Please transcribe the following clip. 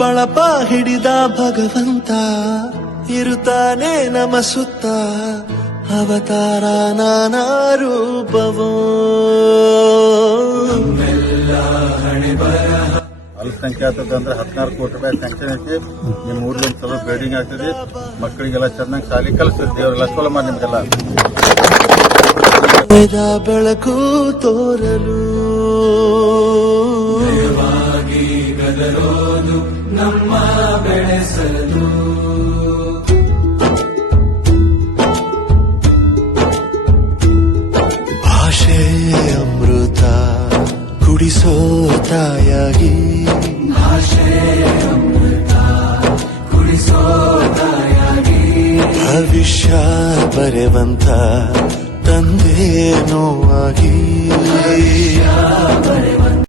ಬಳಪ ಹಿಡಿದ ಭಗವಂತ ಇರುತ್ತಾನೆ ನಮ ಸುತ್ತ ಅವತಾರ ನಾನಾ ರೂಪವೋ. ಅಲ್ಪಸಂಖ್ಯಾತದ ಅಂದ್ರೆ 16 ಕೋಟಿ ರೂಪಾಯಿ ಸ್ಯಾಂಕ್ಷನ್ ಐತಿ. ನಿಮ್ಮ ಊರ್ಲಿ ಒಂದು ಚಲೋ ಬಿಲ್ಡಿಂಗ್ ಆಗ್ತದೆ. ಮಕ್ಕಳಿಗೆಲ್ಲ ಚೆನ್ನಾಗಿ ಶಾಲೆ ಕಲಿಸ್ತೀರಿ. ದೇವರೆಲ್ಲ ಚಲೋ ಮಾಡಿ ನಿಮ್ಗೆಲ್ಲ ಬೆಳಕು ತೋರಲು ಗದರೋದು ನಮ್ಮ ಬೆಳೆಸಲು. ಭಾಷೆ ಅಮೃತ ಕುಡಿಸೋ ತಾಯಾಗಿ, ಭಾಷೆ ಅಮೃತ ಕುಡಿಸೋ ತಾಯಾಗಿ, ಭವಿಷ್ಯ ಬರೆವಂತ ತಂದೆ ನೋವಾಗಿ, ಬರೆವಂತ